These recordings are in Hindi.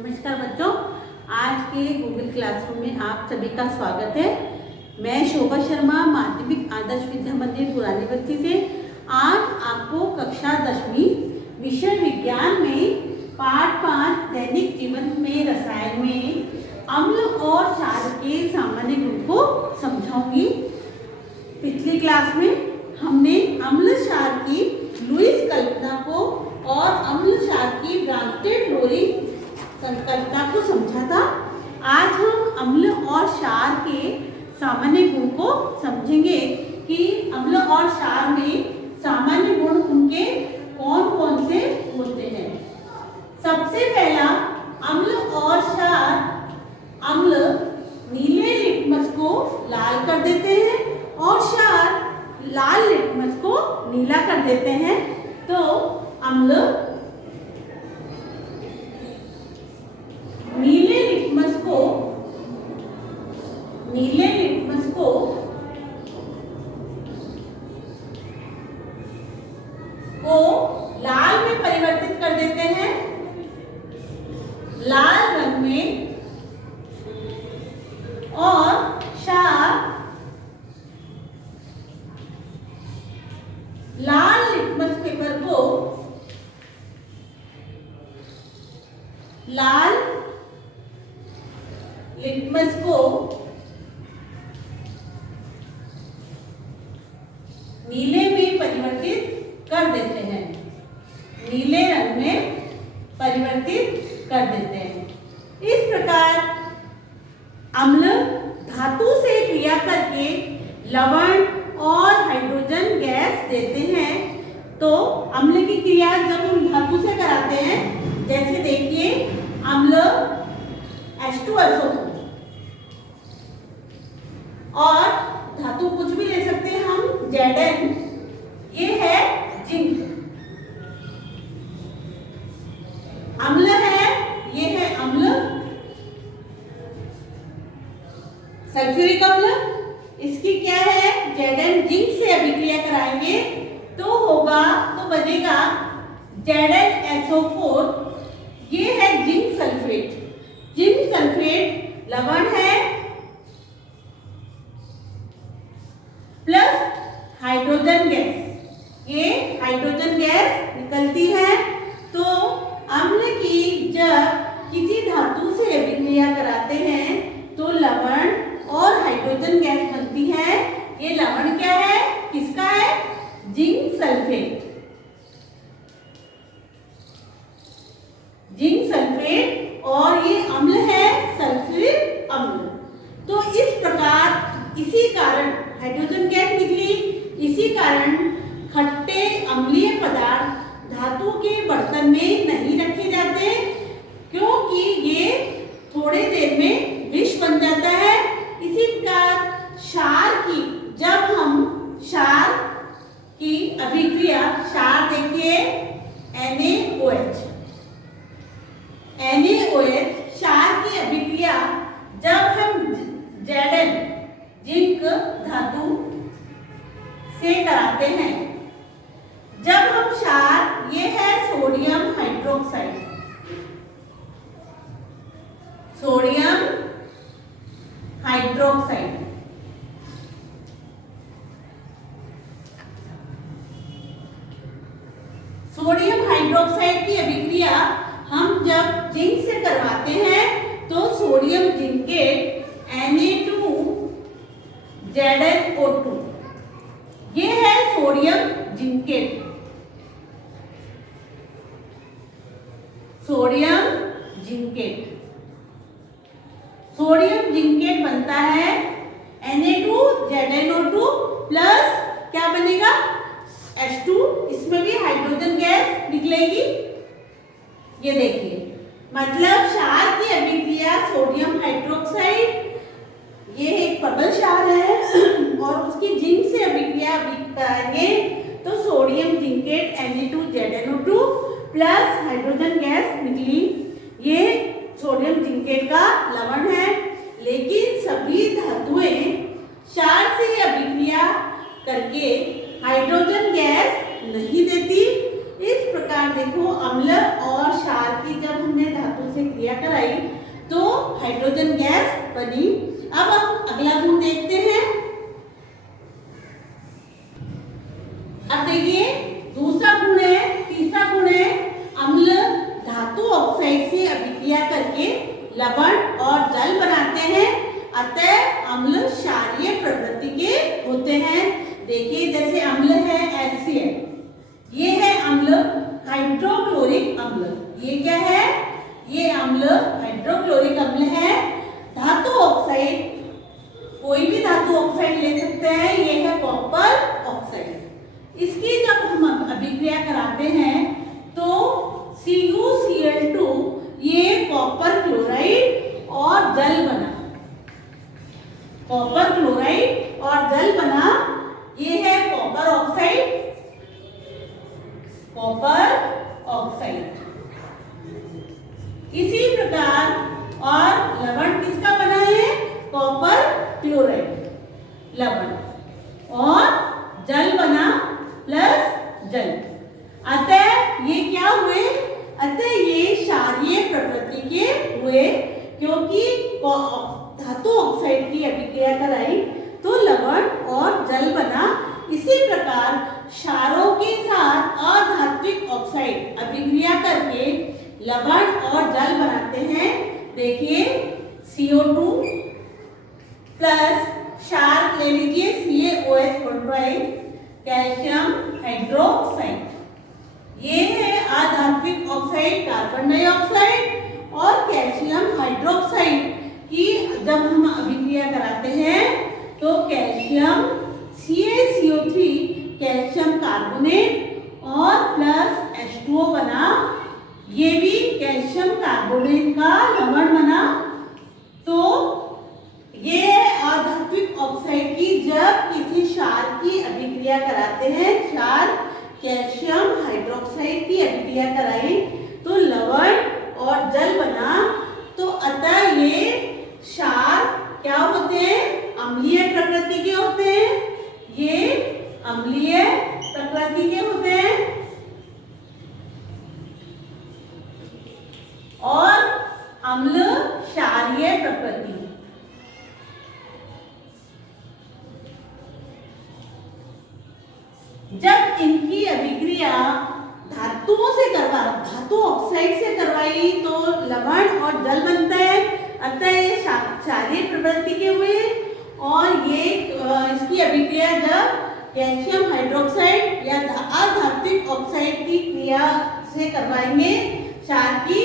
नमस्कार बच्चों, आज के गूगल क्लासरूम में आप सभी का स्वागत है। मैं शोभा शर्मा माध्यमिक आदर्श विद्या मंदिर पुरानी बस्ती से आज आपको कक्षा 10वीं विषय विज्ञान में पाठ 5 दैनिक जीवन में रसायन में अम्ल और क्षार के सामान्य गुण को समझाऊंगी। पिछली क्लास में हमने अम्ल क्षार की लुईस कल्पना को और अम्ल क्षार की ब्रांस्टेड-लोरी संकल्पना को समझा था। आज हम अम्ल और क्षार के सामान्य गुण को समझेंगे कि अम्ल और क्षार में सामान्य गुण उनके कौन कौन से होते हैं। सबसे पहला अम्ल और क्षार। अम्ल नीले लिटमस को लाल कर देते हैं और क्षार लाल लिटमस को नीला कर देते हैं। तो अम्ल नीले लिटमस को लाल में परिवर्तित कर देते हैं, लाल रंग में, और क्षार लाल लिटमस पेपर को नीले में परिवर्तित कर देते हैं, नीले रंग में परिवर्तित कर देते हैं। इस प्रकार अम्ल धातु से क्रिया करके लवण और हाइड्रोजन गैस देते हैं। तो अम्ल की क्रिया जब हम धातु से कराते हैं, जैसे देखिए अम्ल H2SO4 और धातु कुछ भी ले सकते हैं हम, Zn, ये है जिंक। अम्ल है, ये है अम्ल सल्फ्यूरिक अम्ल। इसकी क्या है, Zn जिंक से अभिक्रिया कराएंगे तो होगा, तो बनेगा ZnSO4। ये है जिंक सल्फेट। जिंक सल्फेट लवण है प्लस हाइड्रोजन गैस, ये हाइड्रोजन गैस निकलती है। तो अम्ल की जब किसी धातु से अभिक्रिया कराते हैं तो लवण और हाइड्रोजन गैस बनती है। ये लवण क्या है, किसका है, जिंक सल्फेट। जिंक सल्फेट, और ये अम्ल है सल्फ्यूरिक अम्ल। तो इस प्रकार इसी कारण हाइड्रोजन गैस निकली। इसी कारण खट्टे अम्लीय पदार्थ धातु के बर्तन में नहीं रखे जाते, क्योंकि ये थोड़े देर में विष बन जाता है। इसी प्रकार क्षार की, जब हम क्षार की अभिक्रिया, क्षार देखिए NaOH, क्षार की अभिक्रिया जब हम Zn जिंक धातु से कराते हैं, जब हम क्षार, ये है sodium hydroxide, sodium hydroxide. Sodium hydroxide की अभिक्रिया हम जब जिंक से करवाते हैं तो सोडियम जिंकेट Na2ZnO2, ये है सोडियम जिंकेट। सोडियम जिंकेट बनता है Na2ZnO2 प्लस क्या बनेगा, H2। इसमें भी हाइड्रोजन गैस निकलेगी। ये देखिए, मतलब क्षार की अभिक्रिया सोडियम हाइड्रोक्साइड, ये एक प्रबल क्षार है, और उसकी जिंक से अभिक्रिया कराएंगे तो sodium zincate Na2ZnO2 plus hydrogen gas निकली। ये सोडियम जिंकेट का लवण है। लेकिन सभी धातुएं क्षार से अभिक्रिया करके हाइड्रोजन गैस नहीं देती। इस प्रकार देखो, अम्ल और क्षार की जब हमने धातु से क्रिया कराई गुण देखते हैं। अब देखिए दूसरा गुण है, तीसरा गुण है अम्ल धातु ऑक्साइड से अभिक्रिया करके लवण और जल बनाते हैं, अतः अम्ल क्षारीय प्रवृत्ति के होते हैं। देखिए जैसे अम्ल है HCl, ये है अम्ल हाइड्रोक्लोरिक अम्ल। ये क्या है? ये अम्ल हाइड्रोक्लोरिक अम्ल है। धातु ऑक्साइड, कोई भी धातु ऑक्साइड ले सकते हैं, ये है कॉपर ऑक्साइड। इसकी जब हम अभिक्रिया कराते हैं तो CuCl2 ये कॉपर क्लोराइड और जल बना, कॉपर क्लोराइड और जल बना, ये है कॉपर ऑक्साइड, कॉपर ऑक्साइड। इसी प्रकार और लवण किसका बना है? कॉपर क्लोराइड लवण, और जल बना प्लस जल। अतः ये क्या हुए? अतः ये क्षारीय प्रकृति के हुए, क्योंकि धातु ऑक्साइड की अभिक्रिया कराई तो लवण और जल बना। इसी प्रकार क्षारों के साथ अधात्विक ऑक्साइड अभिक्रिया करके लवण और जल बनाते हैं। देखिए CO2 प्लस क्षार ले लीजिए CaOH, कैल्शियम हाइड्रोक्साइड, ये है अधात्विक ऑक्साइड कार्बन डाइऑक्साइड और कैल्शियम हाइड्रोक्साइड की जब हम अभिक्रिया कराते हैं तो कैल्शियम CaCO3 कैल्शियम कार्बोनेट और प्लस H2O बना, ये भी कैल्शियम कार्बोनेट का लवण बना। तो ये अधात्विक ऑक्साइड की जब किसी क्षार की अभिक्रिया कराते हैं, क्षार कैल्शियम हाइड्रोक्साइड की अभिक्रिया कराई तो लवण और जल बना। तो अतः ये क्षार क्या होते हैं? अम्लीय प्रकृति के होते हैं, ये अम्लीय प्रकृति के होते हैं। और अम्ल क्षारीय प्रकृति। जब इनकी अभिक्रिया धातुओं से धातु ऑक्साइड से करवाई तो लवण और जल बनता है, अतः ये क्षारीय प्रवृत्ति के हुए। और ये इसकी अभिक्रिया जब कैल्शियम हाइड्रोक्साइड या अधात्विक ऑक्साइड की क्रिया से करवाएंगे क्षार की,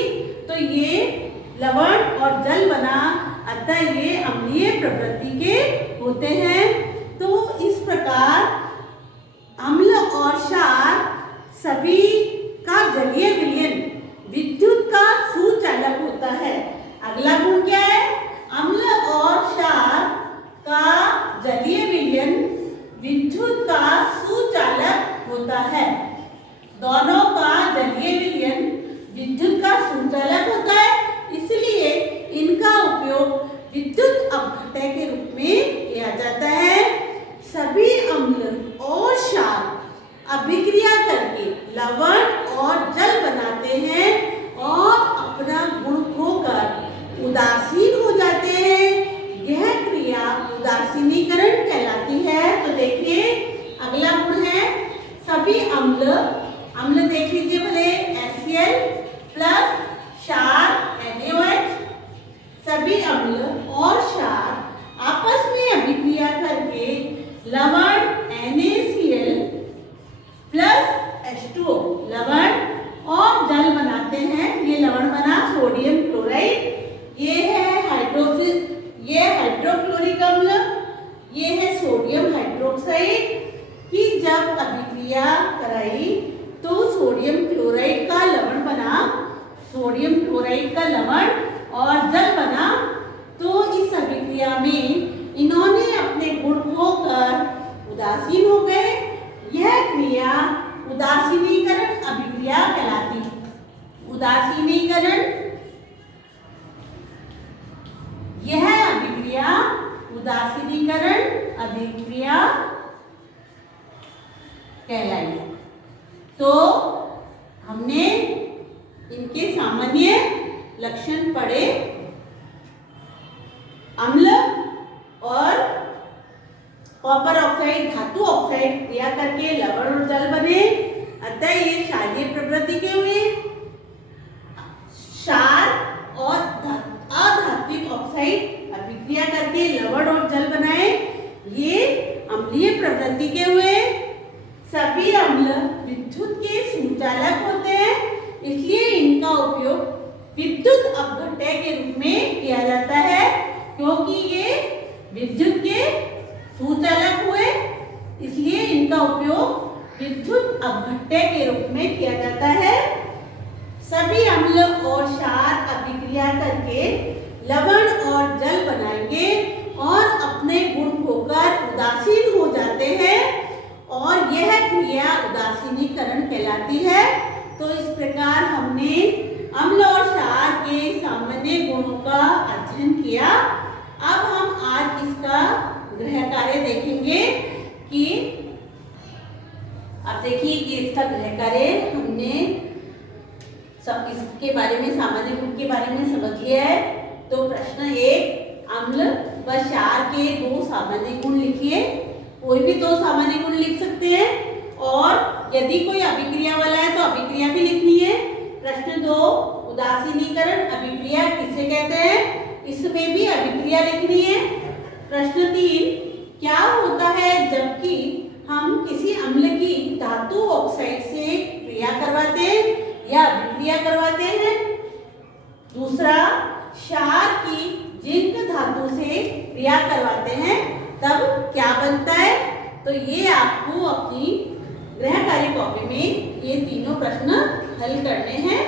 तो ये लवण और जल बना, अतः ये अम्लीय प्रवृत्ति के होते हैं। तो इस प्रकार अम्ल और क्षार सभी का जलीय विलयन विद्युत का सुचालक होता है। अगला गुण क्या है? अम्ल और क्षार का जलीय विलयन विद्युत का सुचालक होता है। दोनों का जलीय विलयन विद्युत का सुचालक होता है, इसलिए इनका उपयोग विद्युत अपघटक के रूप में किया जाता है। सभी अम्ल और क्षार अभिक्रिया करके लवण और जल बनाते हैं और अपना गुण खोकर उदासीन हो जाते हैं। यह क्रिया उदासीनीकरण कहलाती है। तो देखिए अगला गुण है सभी अम्ल, अम्ल देख लीजिए भले HCl प्लस क्षार NaOH, सभी अम्ल और क्षार आपस में अभिक्रिया करके लवण NaCl प्लस H2O लवण और जल बनाते हैं। ये लवण बना सोडियम क्लोराइड, ये है हाइड्रोक्लोरिक अम्ल, ये है सोडियम हाइड्रोक्साइड की जब अभिक्रिया कराई तो सोडियम क्लोराइड का लवण बना, सोडियम क्लोराइड का लवण और जल बना। तो इस अभिक्रिया में इन्होंने अपने गुण खोकर उदासीन हो गए। यह क्रिया उदासीनीकरण अभिक्रिया कहलाती है। उदासीनीकरण, यह अभिक्रिया उदासीनीकरण अभिक्रिया कहलाई। तो हमने इनके सामान्य लक्षण पढ़े, अम्ल और कॉपर ऑक्साइड धातु ऑक्साइड क्रिया करके लवण और जल बने, अतः ये क्षारीय प्रवृत्ति के हुए। क्षार और अधात्विक ऑक्साइड अभिक्रिया करके लवण और जल बनाए, ये अम्लीय प्रवृत्ति के हुए। सभी अम्ल विद्युत के सुचालक होते हैं, इसलिए इनका उपयोग विद्युत अपघट्य के रूप में किया जाता है। क्योंकि ये विद्युत के सुचालक हुए, इसलिए इनका उपयोग विद्युत अपघट्य के रूप में किया जाता है। सभी अम्ल और क्षार अभिक्रिया करके लवण और जल बनाएंगे और अपने गुण खोकर उदासीन हो जाते हैं, और यह क्रिया उदासीनीकरण कहलाती है। तो इस प्रकार हमने अम्ल और क्षार के सामान्य गुणों का अध्ययन किया। अब हम आज इसका गृह कार्य देखेंगे कि अब देखिए कि इसका गृह कार्य हमने सब इसके बारे में, सामान्य गुण के बारे में समझ लिया है। तो प्रश्न 1, अम्ल व क्षार के 2 सामान्य गुण लिखिए। कोई भी 2 सामान्य गुण लिख सकते हैं, और यदि कोई अभिक्रिया वाला है तो अभिक्रिया भी लिखनी है। प्रश्न 2, उदासीनीकरण अभिक्रिया किसे कहते हैं, इसमें भी अभिक्रिया लिखनी है। प्रश्न 3, क्या होता है जबकि हम किसी अम्ल की धातु ऑक्साइड से क्रिया करवाते हैं या अभिक्रिया करवाते हैं। दूसरा, क्षार की जिंक धातु से क्रिया करवाते हैं तब क्या बनता है। तो ये आपको अपनी गृह कार्य कॉपी में ये तीनों प्रश्न हल करने हैं।